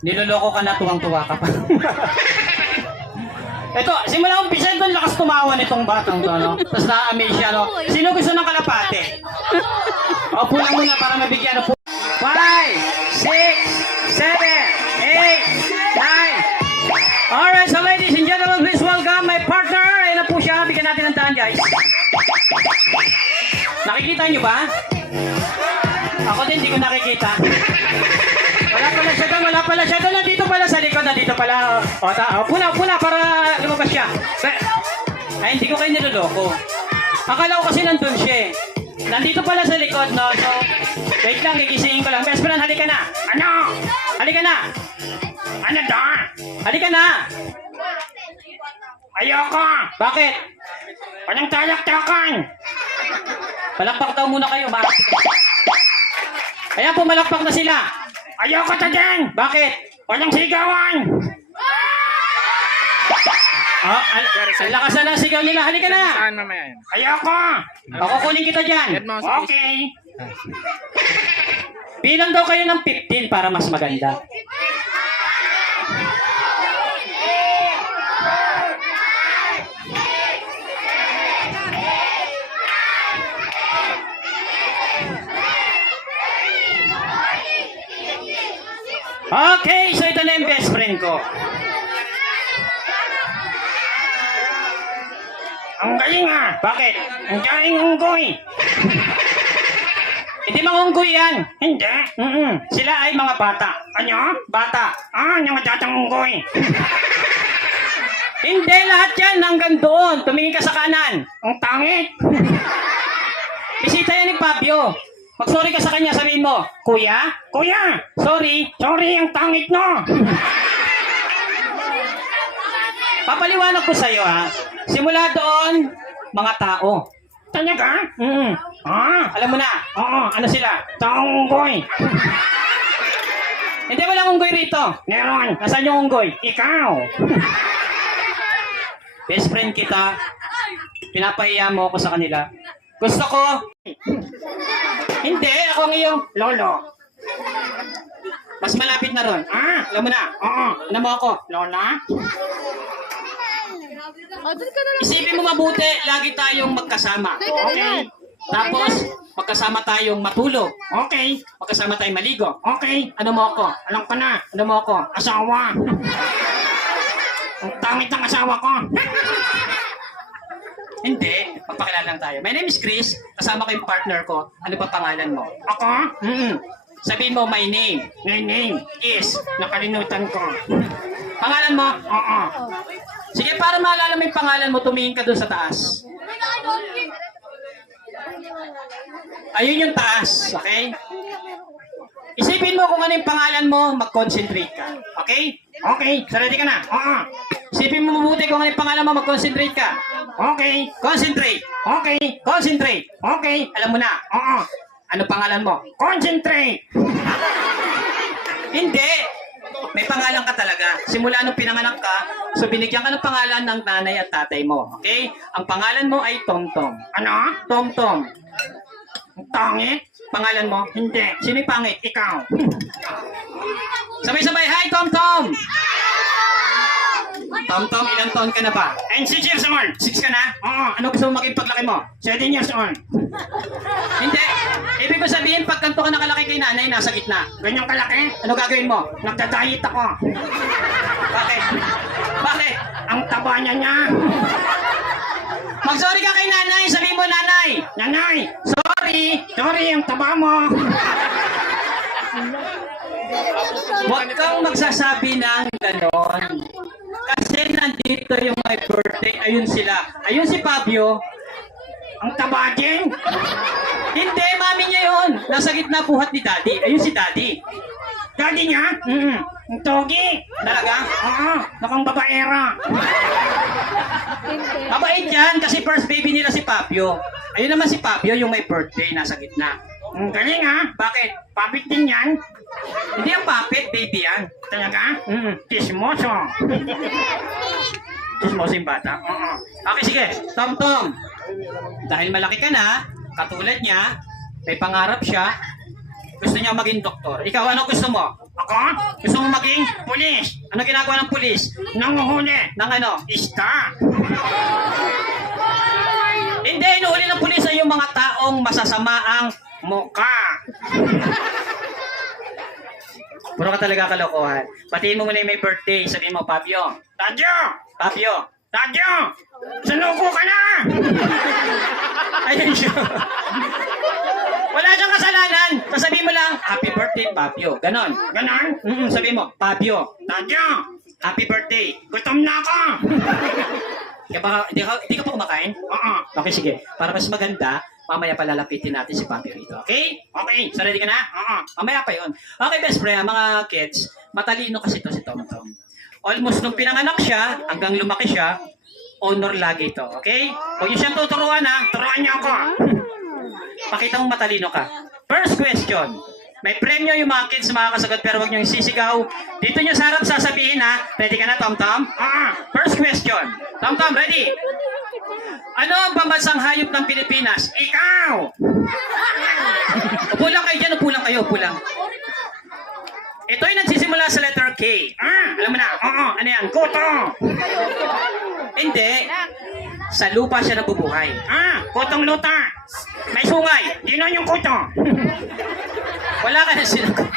Niloloko ka na, tuwang-tuwa ka pa. Ito, simula umpisa doon lakas tumawa nitong batang to, no? Tapos na-amaze siya, no? Sino gusto ng kalapate? Opo lang muna para mabigyan. 5, 6, 7, 8, 9. Alright, so ladies and gentlemen, please welcome my partner. Ayun na po siya. Bigyan natin ng daan, guys. Nakikita nyo ba? Ako din, hindi ko nakikita. Wala pala siya doon. Nandito pala sa likod. Nandito pala. Puna para lumabas siya. Ay, hindi ko kayo niloloko. Akala ko kasi nandun siya. Nandito pala sa likod, no? So, wait lang, gigisingin ko lang. Best friend, halika na. Ano? Halika na. Ano doon? Halika na. Ayoko. Bakit? Walang talak-takan. Palakpak daw muna kayo. Bakit? Ayan, pumalakpak na sila. Ayoko ta din. Bakit? Walang sigawan. Ang lakas na ng sigaw nila. Halika na. Saan mamaya yun? Ayoko. Kukunin kita dyan. Okay. Bilang daw kayo ng 15 para mas maganda. Okay, so ito na yung best friend ko. Ang galing ha. Bakit? Ang galing unggoy. Hindi mga unggoy yan. Hindi. Sila ay mga bata. Ano? Bata. Yung datang unggoy. Hindi, lahat yan hanggang doon. Tumingin ka sa kanan. Ang tangit. Bisita yan ni Fabio. Mag-sorry ka sa kanya, sabihin mo, Kuya? Kuya! Sorry! Sorry, ang tangit no! Papaliwanag ko sa'yo, ha? Simula doon, mga tao. Talaga? Alam mo na? Oo, ano sila? Taong unggoy. Hindi, walang unggoy rito. Meron. Nasaan yung unggoy? Ikaw. Best friend kita. Pinapahiya mo ako sa kanila. Gusto ko. Hindi, ako ang iyong lolo. Mas malapit na ron. Alam mo na? Oo. Ano mo ako? Lola? Isipin mo mabuti, lagi tayong magkasama. Okay. Tapos, magkasama tayong matulog. Okay. Magkasama tayong maligo. Okay. Ano mo ako? Alam ko na. Ano mo ako? Asawa. Ang tangit ng asawa ko. Hindi, magpakilala lang tayo. My name is Chris, kasama ko yung partner ko. Ano ba pangalan mo? Ako? Sabihin mo, my name. My name is, nakalimutan ko. Pangalan mo? Oo. Sige, para maalala mo yung pangalan mo, tumingin ka doon sa taas. Ayun yung taas, okay? Isipin mo kung ano yung pangalan mo, mag-concentrate ka. Okay? Okay. So ready ka na? Oo. Isipin mo mabuti kung ano yung pangalan mo, mag-concentrate ka. Okay. Concentrate. Okay. Concentrate. Okay. Alam mo na? Oo. Ano pangalan mo? Concentrate. Hindi. May pangalan ka talaga. Simula nung pinanganak ka, so binigyan ka ng pangalan ng nanay at tatay mo. Okay? Ang pangalan mo ay Tom-Tom. Ano? Tom-Tom. Tangit? Pangalan mo? Hindi. Sino yung pangit? Ikaw. Sabay-sabay, hi Tom-Tom! Tom-Tom, ilang taon ka na ba? And 6 years old. 6 ka na? Oo. Ano gusto mo maging paglaki mo? 7 years old. Hindi. Ibig ko sabihin, pag ganito ka nakalaki kay nanay, nasa gitna. Ganyang kalaki? Ano gagawin mo? Nagda-diet ako. Bakit? Bakit? Ang taba niya. Mag-sorry ka kay nanay. Sabihin mo, nanay. Nanay, sorry. Sorry, ang taba mo. Huwag kang magsasabi ng ganon. Kasi nandito yung my birthday. Ayun sila. Ayun si Fabio. Ang taba din. Hindi, mami niya yun. Nasa gitna buhat ni Daddy. Ayun si Daddy. Daddy niya? Ang togi. Talaga? Oo. Nakang babaera. Mabait yan kasi first baby nila si Fabio. Ayun naman si Fabio yung may birthday nasa gitna. Ang galing ha? Bakit? Papit din yan? Hindi ang papit, baby yan. Talaga? Kismoso. Kismoso yung bata? Oo. Okay, sige. Tom-Tom. Dahil malaki ka na, katulad niya, may pangarap siya, gusto niya maging doktor. Ikaw, ano gusto mo? Ako? Gusto mo maging pulis. Ano ginagawa ng pulis? Nanguhuli. Ng ano? Ista. Hindi, inuhuli ng pulis ay yung mga taong masasama ang mukha. Puro ka talaga kalokohan. Patiin mo muna yung may birthday. Sabihin mo, Fabio. Tadyo! Fabio! Tadyo! Sanuko ka na! Ayun siya. Wala siyang kasalanan. Sasabihin mo lang, happy birthday, Fabio. Ganon. Ganon? Sabihin mo, Fabio. Tadyo! Happy birthday. Gutom na ako! Kaya baka, di ka pa kumakain? Oo. Okay, sige. Para mas maganda, mamaya palalapitin natin si Fabio rito. Okay? Okay. So, ready ka na? Oo. Mamaya pa yun. Okay, best friend, mga kids, matalino kasi to si Tom Tom. Almost nung pinanganak siya, hanggang lumaki siya, honor lagi ito. Okay? Huwag niyo siyang tuturuan ha. Turuan niyo ako. Pakita mong matalino ka. First question. May premyo yung mga kids makakasagot pero huwag niyo sisigaw. Dito niyo sa harap sasabihin ha. Ready ka na, Tom Tom? First question. Tom Tom, ready? Ano ang pambansang hayop ng Pilipinas? Ikaw! Upo lang kayo dyan, upo lang kayo, upo lang. Ito ay nagsisimula sa letter K. Alam mo na? Oo, ano yan? Kuto! Hindi. Sa lupa siya nabubuhay. Kutong luta. May sungay. Di na yung kuto. Wala ka na sinagot.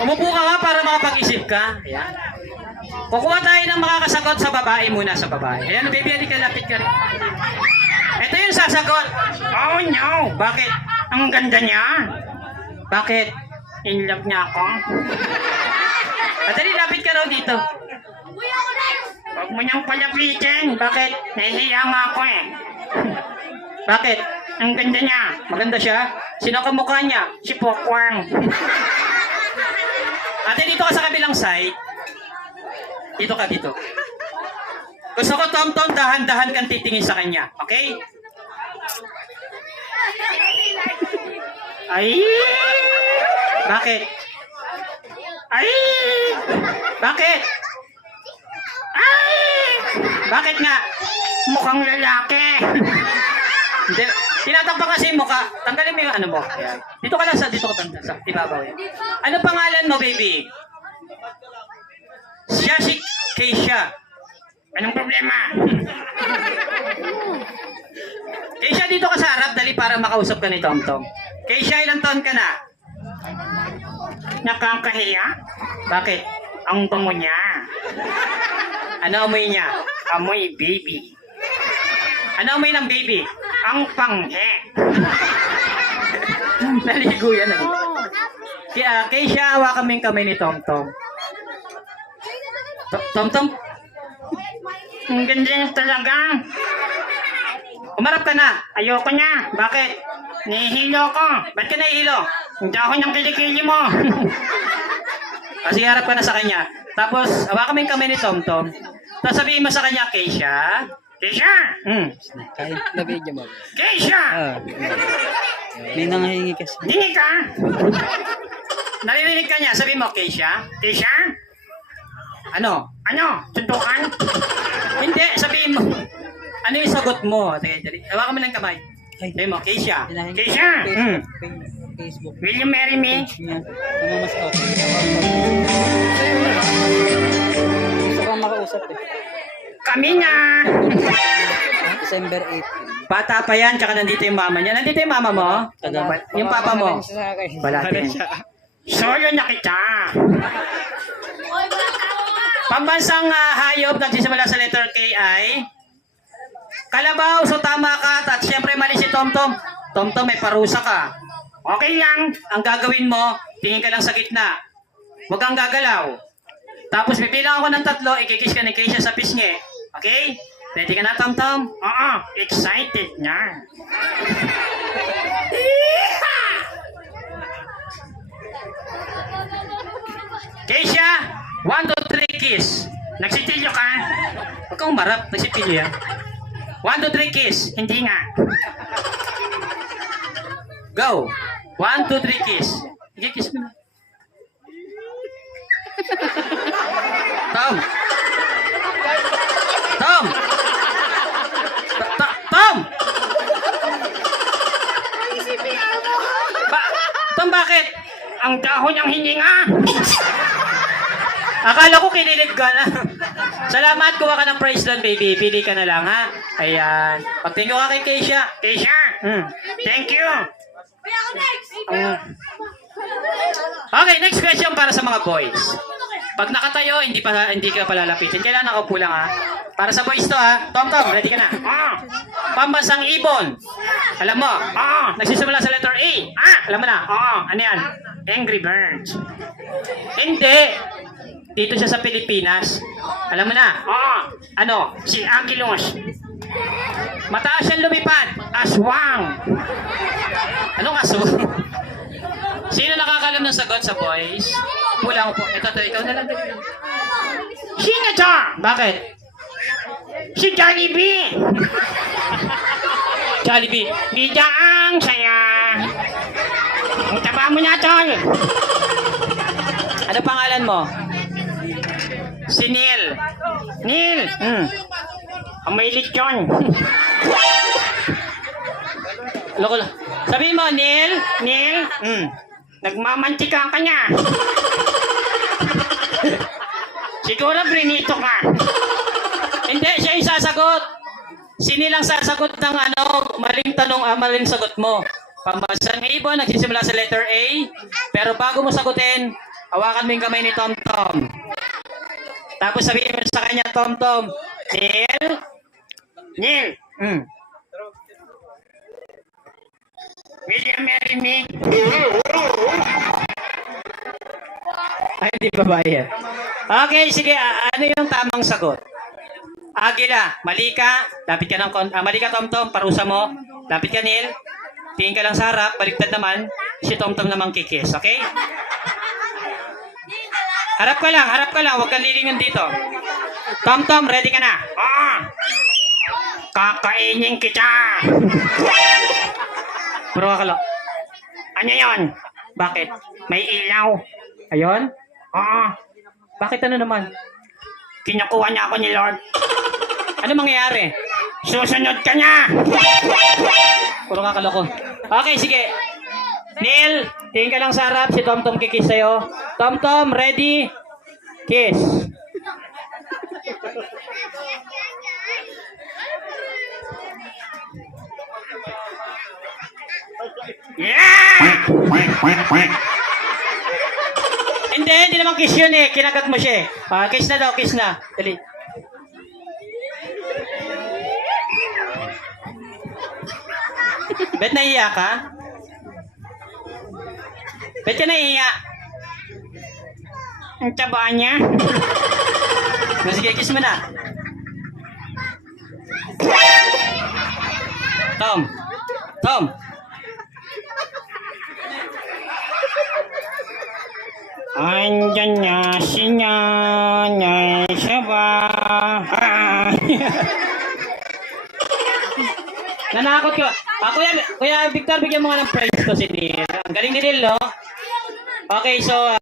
Umupo ka nga para makapag-isip ka. Ayan. Kukuha tayo ng makakasagot sa babae muna sa babae. Ayan, baby, hindi ka lapit ka rin. Ito yung sasagot. Oh, no. Bakit? Ang ganda niya. Bakit? In love niya ako. Atali, lapit ka raw dito. Huwag mo niyang palapitin. Bakit? Nahihiya nga ako eh. Bakit? Ang ganda niya. Maganda siya? Sino kamukha niya? Si Pokwang. Ate, dito ka sa kabilang side. Dito ka, dito. Gusto ko, Tom Tom, dahan-dahan kang titingin sa kanya. Okay? Ay! Bakit? Ay! Bakit? Ay! Bakit nga? Mukhang lalaki. Hindi. Tinatakpan kasi yung mukha. Tanggalin mo yung ano mo. Ayan. Dito ka lang sa, dito ka sa ibabaw. Ano pangalan mo, baby? Siya si Keisha. Anong problema? Keisha, dito ka sa harap. Dali para makausap ka ni Tom Tom. Keisha, ilang taon ka na? Nakakahiya? Bakit? Ang bango niya. Ano amoy niya? Amoy baby. Ano amoy ng baby? Ang panghe. Naligo yan. Kaya, Keisha, hawa kaming kamay ni Tom Tom. Tom Tom? Ang ganda niya talaga. Umarap ka na. Ayoko niya. Bakit? Nihihilo ko. Ba't ka nahihilo? Hindi ako niyang kilikili mo. Kasi harap ka na sa kanya. Tapos, hawa kaming kamay ni Tom Tom. Tapos sabihin mo sa kanya, Keisha. Keisha! Kahit na video mo. Keisha! May nangahingi kasi. Dinig ka! Narinig ka niya. Sabihin mo, Keisha. Keisha? Ano? Ano? Tuntukan? Hindi. Sabihin mo. Ano yung sagot mo? Hawa ka mo ng kamay. Sabihin mo, Keisha. Keisha! Facebook. Will you marry me? Niya. Ano mas okay? Gusto ko makausap eh. Kami na! December 8. Bata pa yan, tsaka nandito yung mama niya. Nandito yung mama mo? Yung papa mo? Balatin. Solo na kita! Pambansang hayop nagsisimula sa letter K ay kalabaw. So tama ka. At syempre mali si Tom Tom. Tom Tom, may parusa ka. Okay lang. Ang gagawin mo, tingin ka lang sa gitna. Huwag kang gagalaw. Tapos bibilang ako ng 3, ikikis ka ni Keisha sa pisngi. Okay? Ready ka na, Tom Tom? Oo. Excited na. Keisha, 1, 2, 3, kiss. Nagsitilyo ka? Huwag kang umarap. Nagsitilyo yan. 1, 2, 3, kiss. Hindi nga. Go. 1, 2, 3, kiss. Sige, kiss mo na. Tom. Tom. Tom. Tom, bakit? Akala ko kinilig ka na. Salamat, kuha ka ng prize doon, baby. Pili ka na lang, ha? Ayan. Pagtingin ko ka kay Keisha. Keisha! Thank you! Okay, next question para sa mga boys. Pag nakatayo, hindi ka palalapitin. Kailangan nakaupo lang, ha? Para sa boys to, ha? Tom, ready ka na? Pambansang ibon. Alam mo? Nagsisimula sa letter A. Alam mo na? Ano yan? Angry Birds. Hindi. Dito siya sa Pilipinas. Alam mo na? Ano? Si Ankylos. Mataas siyang lumipad. Aswang. Anong aswang? Sino nakakalam ng sagot sa boys? Pulang po. Ikaw na lang. Sino to? Bakit? Si Jollibee. Jollibee. Bidaang saya. Ang taba mo na, tol. Ano pangalan mo? Si Neil. Neil. Ang may lechon. Loko lang. Sabihin mo, Neil. Neil. Nagmamantika ka niya. Siguro brinito ka. Hindi, siya yung sasagot. Sini lang sasagot ng maling tanong, maling sagot mo. Pambansang ibon, nagsisimula sa letter A. Pero bago mo sagutin, hawakan mo yung kamay ni Tom. Tapos sabihin mo sa kanya, Tom, Neil. Neil. Will you marry me? Ay, hindi babae. Okay, sige. Ano yung tamang sagot? Agila. Mali ka. Lapit ka mali ka, Tom. Parusa mo. Lapit ka, Neil. Tingin ka lang sa harap. Baliktad naman. Si Tom naman kikis. Okay? Harap ka lang. Huwag kang lilingon dito. Tom, ready ka na? Kakainin kita. Puro ka lang. Ano yun? Bakit? May ilaw. Ayun? Bakit ano naman? Kinukuha niya ako ni Lord. Ano mangyayari? Susunod ka niya. Puro ka kaloko. Okay, sige. Neil, tingin ka lang sa harap. Si Tom kikis sa'yo. Tom, ready? Kiss. Yeah! Hindi naman kiss yun eh. Kinagat mo siya eh. Kiss na daw, kiss na. Dali. Bet naiiyak ka? Bet ka naiiyak? Ang taba niya. Sige, kiss mo na. Tom. Andyan niya si Nanay Saba. Nanakot ko. Kuya Victor, bigyan mo nga ng prize to si Neil. Ang galing ni Neil, no? Okay, so